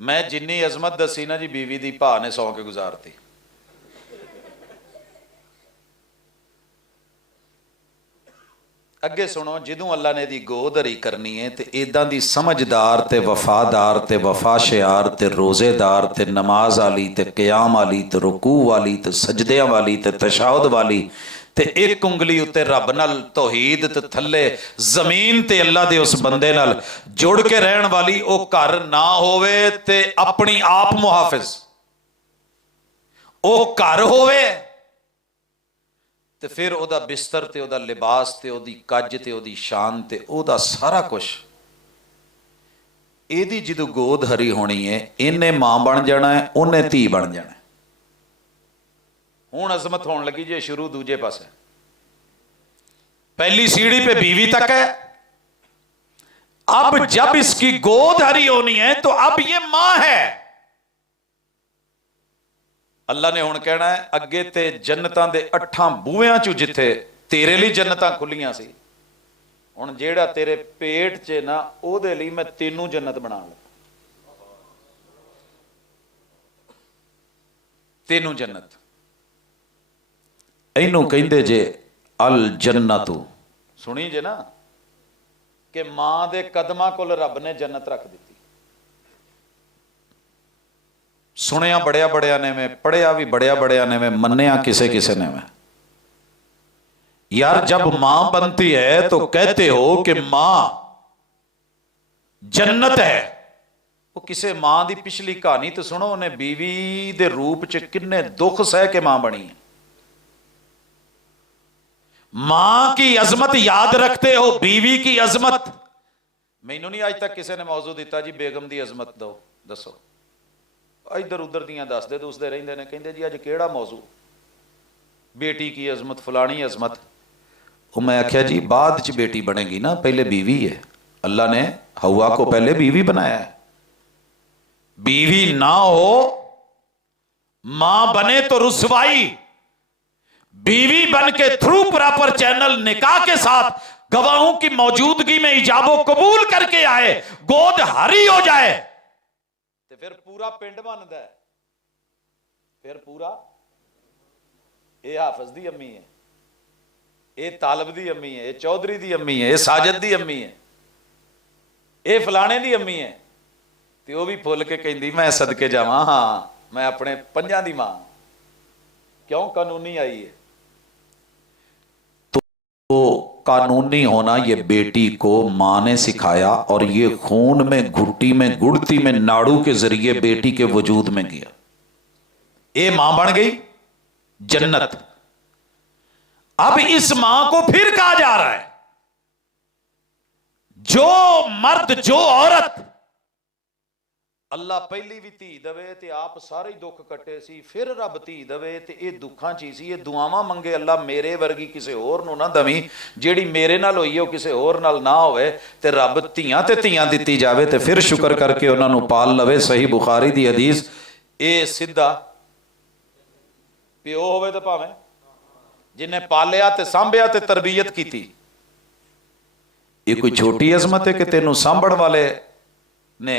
मैं जिन्नी अजमत दसी ना जी बीवी दी, भा ने सौ के गुजारती। अगे सुनो, जदों अल्लाह ने दी गोद हरी करनी है तो इदां दी समझदार ते वफादार ते वफाशियार ते रोजेदार ते नमाज वाली ते क़याम वाली ते रुकू वाली ते सजदियां वाली ते तशाहुद वाली ते एक उंगली उत्ते रब नाल तौहीद ते थले जमीन ते अल्लाह दे उस बंदे नाल जुड़ के रहन वाली ओ घर ना होवे ते अपनी आप मुहाफिज, ओ घर होवे ते फिर ओदा बिस्तर ते ओदा लिबास ते ओदी कज ते ओदी शान ते ओदा सारा कुछ, एदी जदों गोद हरी होनी है इन्हें मां बन जाना है, उन्हें धी बन जाना है। हुण अजमत होने लगी जे शुरू दूजे पासे, पहली सीढ़ी पे बीवी तक है, अब जब इसकी गोद हरी होनी है तो अब ये मां है। अल्लाह ने हुण कहना है अगे ते जन्नतां दे 8 बूहियां चों जिथे तेरे लिए जन्नतां खुलियां सी, हुण जेड़ा तेरे पेट च ना ओदे लिए मैं तेनू जन्नत बना लगा, तेनू जन्नत। इनू कहंदे जे अल जन्नतु, सुनी जे ना कि मां दे कदमां कोल रब ने जन्नत रख दी। सुनिया बड़िया बड़िया ने में, पढ़िया भी बड़िया बड़िया ने में, मन्निया किसे किसे ने में। यार जब मां बनती है तो कहते हो कि मां जन्नत है। वो किसे मां दी पिछली कहानी तो सुनो, उन्हें बीवी दे रूप च किन्ने दुख सह के मां बनी है। मां की अजमत याद रखते हो, बीवी की अजमत। मैनू नहीं अज तक किसी ने मौजू दिता जी बेगम की अजमत दो, दसो। इधर उधर दियां दसदे दुसदे रहिंदे ने, कहंदे जी अज केड़ा मौजू, बेटी की अजमत, फलानी अजमत। वो मैं आख्या जी बाद च बेटी बनेगी ना, पहले बीवी है। अल्लाह ने हवा को पहले बीवी बनाया है। बीवी ना हो, मां बने तो रुसवाई। बीवी बन के थ्रू प्रॉपर चैनल निकाह के साथ गवाहों की मौजूदगी में इजाबो कबूल करके आए, गोद हरी हो जाए तो फिर पूरा पिंड बनता है। फिर पूरा, ये हाफिज दी अम्मी है, ये तालब दी अम्मी है, ये चौधरी दी अम्मी है, ये साजिद दी अम्मी है, ये फलाने दी अम्मी है। तो वह भी फुल के कहती मैं सदके जावा, हाँ मैं अपने पंजां दी मां। क्यों? कानूनी आई है। तो कानूनी होना ये बेटी को मां ने सिखाया, और ये खून में, घुट्टी में, गुड़ती में, नाड़ू के जरिए बेटी के वजूद में गया। ये मां बन गई जन्नत। अब इस मां को फिर कहा जा रहा है, जो मर्द, जो औरत अल्लाह पहली भी धी दवे ते आप सारे ही दुख कटे सी, फिर रब धी दवे ते ये दुखां च सी। ये दुआवां मंगे अल्लाह मेरे वर्गी किसी होर नूं ना दवी, जेड़ी मेरे नाल होई है किसी होर नाल ना होवे, ते रब धीआं ते धीआं दित्ती जावे ते फिर शुक्र करके उन्हां नूं पाल लवे। सही बुखारी दी हदीस। ये सीधा प्यो होवे ते भावें जिन्हें पालिया ते सांभिया ते तरबियत कीती, ये कोई छोटी अजमत है कि तेनू सांभण वाले ने,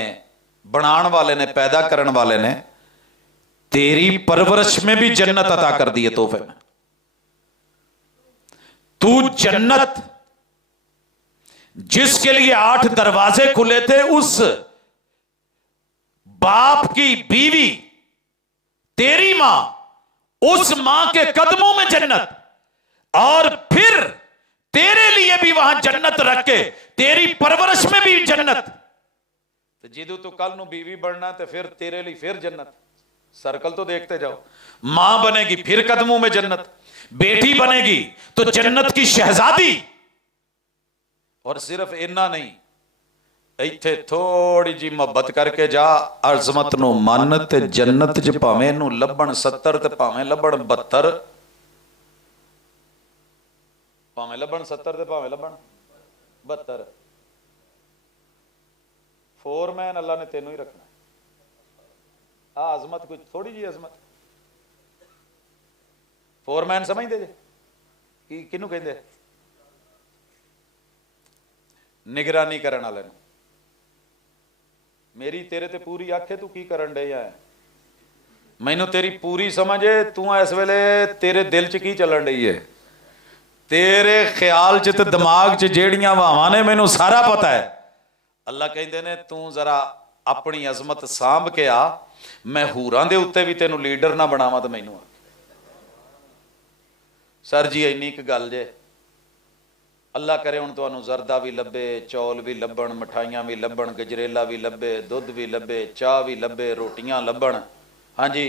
बनाने वाले ने, पैदा करने वाले ने तेरी परवरिश में भी जन्नत अता कर दी है तोहफे में। तू जन्नत जिसके लिए 8 दरवाजे खुले थे, उस बाप की बीवी तेरी मां, उस मां के कदमों में जन्नत, और फिर तेरे लिए भी वहां जन्नत रख के तेरी परवरिश में भी जन्नत। जदों तू कल नूं बीवी बनना तो फिर तेरे लिए फिर जन्नत। सर्कल तो देखते जाओ। मां बनेगी फिर कदमों में जन्नत, बेटी बनेगी तो जन्नत की शहजादी। और सिर्फ इन्ना नहीं, इत्थे थोड़ी जी मोहब्बत करके जा, अजमत नू मन ते जन्नत च भावें नू लभण 70 ते भावें लभण 72, भावें लभण 70 ते भावें लभण 72, फोरमैन अल्लाह ने तेनों ही रखना। अजमत कोई थोड़ी जी अजमत। फोरमैन समझते जे कि किनू कहते? निगरानी करने वाले। मेरी तेरे ते पूरी आख है, तू की करन डे है, मैनू तेरी पूरी समझ है, तू इस वेले तेरे दिल च की चलन रही है, तेरे ख्याल च ते दिमाग च जेड़ियां हवावां ने मैनू सारा पता है। अल्लाह कहते ने तू जरा अपनी अजमत सांभ के आ, मैं हूरां दे उत्ते भी तेनू लीडर ना बनावा तो मैनू सर जी इन्नी क गल जे। अल्लाह करे हुण तुहानू जरदा भी लभे, चौल भी लभण, मिठाइयां भी लभण, गजरेला भी लभे, दुध भी लभे, चाह भी लभे, रोटियां लभण। हाँ जी,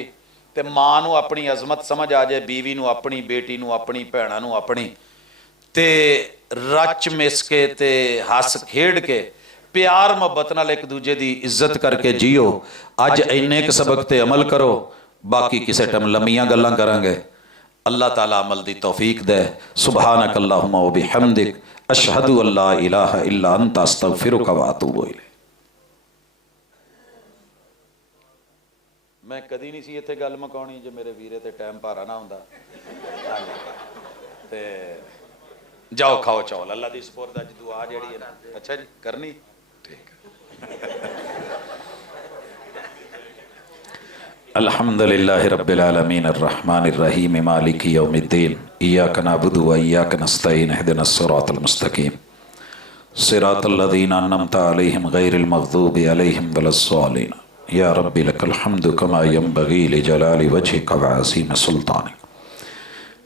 ते मां नू अपनी अजमत समझ आ जाए, बीवी नू अपनी, बेटी नू अपनी, भैणां नू अपनी, ते रच मिस के ते हस खेड के प्यार मुहब्बत नाल एक दूजे की इज्जत करके जियो। अज इन्ने क सबक ते अमल करो, बाकी किसी टाइम लम्मियां गल्लां करांगे। अल्लाह ताला अमल दी तौफीक दे। सुबहानक अल्लाहुम्मा व बिहम्दिक, अशहदु अल्ला इलाहा इल्ला अंता, अस्तगफिरुका व अतूबु इलैक। मैं कदी नहीं सी इत्थे गल मुकाउणी जे मेरे वीरे ते टाइम भारा ना हुंदा। ते जाओ खाओ चौल, अल्लाह दी सुपुर्द अज दुआ जिहड़ी है ना। अच्छा जी करनी अल्हम्दुलिल्लाहि रब्बिल आलमीन अर्रहमानिर रहीम मालिकि यौमिद्दीन इय्याका नअबुदु व इय्याका नस्तईन इहदिनस सिरातल मुस्तकीम सिरातल लज़ीना अन्अमता अलैहिम गैरिल मग़ज़ूबि अलैहिम वलस्सालिन। या रब्बी लकल हम्दु कमा यंबग़ी लिजलालि वजहिका व अज़ीम सुल्तानिक।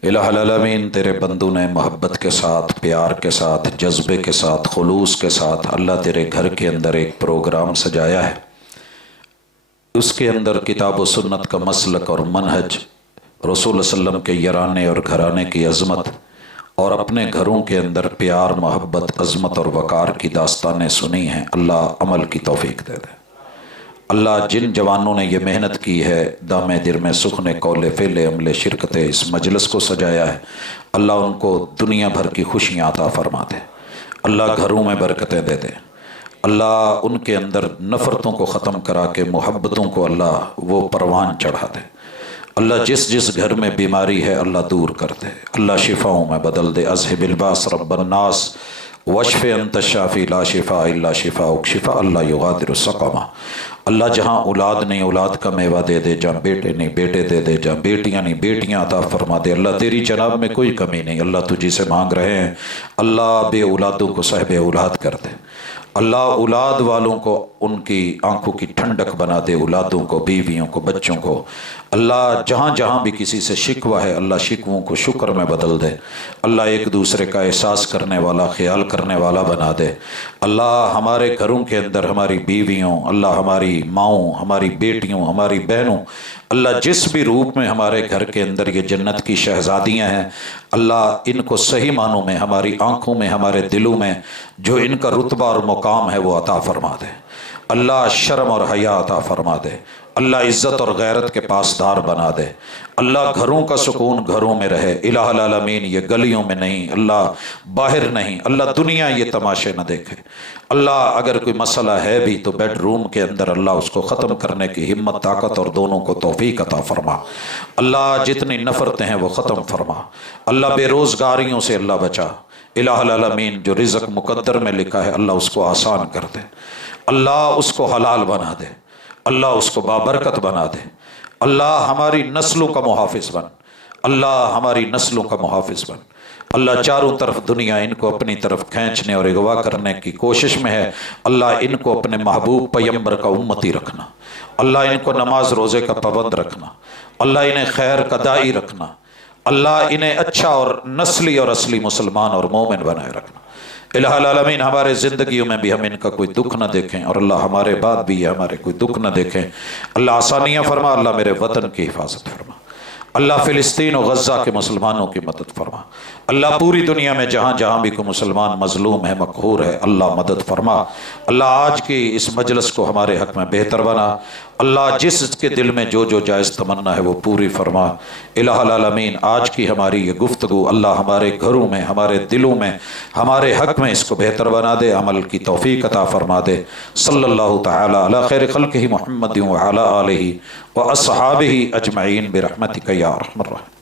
इलाहुल आलमीन, तेरे बंदों ने मोहब्बत के साथ, प्यार के साथ, जज्बे के साथ, खुलूस के साथ अल्लाह तेरे घर के अंदर एक प्रोग्राम सजाया है। उसके अंदर किताब व सुन्नत का मसलक और मनहज, रसूल सल्लम के यराने और घराने की अज़मत, और अपने घरों के अंदर प्यार, मोहब्बत, अज़मत और वक़ार की दास्तानें सुनी हैं। अल्लाह अमल की तौफीक दे दे। अल्लाह जिन जवानों ने ये मेहनत की है, दामे दिर में सुखने कौले फेले अमले शिरकत इस मजलिस को सजाया है, अल्लाह उनको दुनिया भर की खुशियाँ अता फरमा दे। अल्लाह घरों में बरकतें दे दे। अल्लाह उनके अंदर नफ़रतों को ख़त्म करा के मोहब्बतों को अल्लाह वो परवान चढ़ा दे। अल्लाह जिस जिस घर में बीमारी है अल्लाह दूर कर दे। अल्लाह शिफ़ाओं में बदल दे। अज़हिबिल बास रब्बन्नास वशफ़े अंत शाफ़ी ला शिफ़ा इल्ला शिफ़ाउक शिफ़ा अल्लाह युगादिरु सक़मा। अल्लाह जहाँ औलाद नहीं औलाद का मेवा दे दे, जहाँ बेटे नहीं बेटे दे दे, जहाँ बेटियाँ नहीं बेटियाँ अता फरमा दे। अल्लाह तेरी जनाब में कोई कमी नहीं। अल्लाह तुझी से मांग रहे हैं, अल्लाह बे औलादों को साहिब औलाद कर दे। अल्लाह औलाद वालों को उनकी आंखों की ठंडक बना दे, औलादों को, बीवियों को, बच्चों को। अल्लाह जहाँ जहाँ भी किसी से शिकवा है अल्लाह शिकवों को शुक्र में बदल दे। अल्लाह एक दूसरे का एहसास करने वाला, ख्याल करने वाला बना दे। अल्लाह हमारे घरों के अंदर हमारी बीवियों, अल्लाह हमारी माओं, हमारी बेटियों, हमारी बहनों, अल्लाह जिस भी रूप में हमारे घर के अंदर ये जन्नत की शहजादियाँ हैं, अल्लाह इनको सही मानों में हमारी आँखों में, हमारे दिलों में जो इनका रुतबा और मुकाम है वो अता फरमा दे। अल्लाह शर्म और हया अता फरमा दे। अल्लाह इज़्ज़त और गैरत के पासदार बना दे। अल्लाह घरों का सुकून घरों में रहे। इलाहुल आलमीन ये गलियों में नहीं, अल्लाह बाहर नहीं, अल्लाह दुनिया ये तमाशे न देखे। अल्लाह अगर कोई मसला है भी तो बेडरूम के अंदर अल्लाह उसको ख़त्म करने की हिम्मत, ताकत और दोनों को तौफीक अता फरमा। अल्लाह जितनी नफ़रतें हैं वो ख़त्म फरमा। अल्लाह बेरोज़गारियों से अल्लाह बचा। इलाहुल आलमीन जो रिज़्क़ मुक़द्दर में लिखा है अल्लाह उसको आसान कर दे। अल्लाह उसको हलाल बना दे। अल्लाह उसको बाबरकत बना दे। अल्लाह हमारी नस्लों का मुहाफ़िज़ बन। अल्लाह हमारी नस्लों का मुहाफ़िज़ बन। अल्लाह चारों तरफ दुनिया इनको अपनी तरफ खींचने और अगवा करने की कोशिश में है। अल्लाह इनको अपने महबूब पैगंबर का उम्मती रखना। अल्लाह इनको नमाज रोज़े का पाबंद रखना। अल्लाह इन्हें खैर का दाई रखना। अल्लाह इन्हें अच्छा और नस्ली और असली मुसलमान और मोमिन बनाए रखना। इलाहुल आलमीन हमारे ज़िंदगियों में भी हम इनका कोई दुख ना देखें, और अल्लाह हमारे बाद भी ये हमारे कोई दुख ना देखें। अल्लाह आसानियाँ फरमा, अल्लाह मेरे वतन की हिफाजत फरमा, अल्लाह फ़िलिस्तीन और गज़ा के मुसलमानों की मदद फरमा, अल्लाह पूरी दुनिया में जहाँ जहाँ भी कोई मुसलमान मजलूम है, मक़हूर है, अल्लाह मदद फरमा। अल्लाह आज की इस मजलिस को हमारे हक़ में बेहतर बना। अल्लाह जिसके दिल में जो जो जायज़ तमन्ना है वो पूरी फरमा। इलाहुल आलमीन आज की हमारी ये गुफ्तगू अल्लाह हमारे घरों में, हमारे दिलों में, हमारे हक़ में इसको बेहतर बना दे, अमल की तौफ़ीक़ अता फरमा दे। सल्लल्लाहु तआला अला खैर खल्क़िही मुहम्मद व अला आलिही व अस्हाबिही अजमईन बिरहमतिका या अरहमर राहिमीन।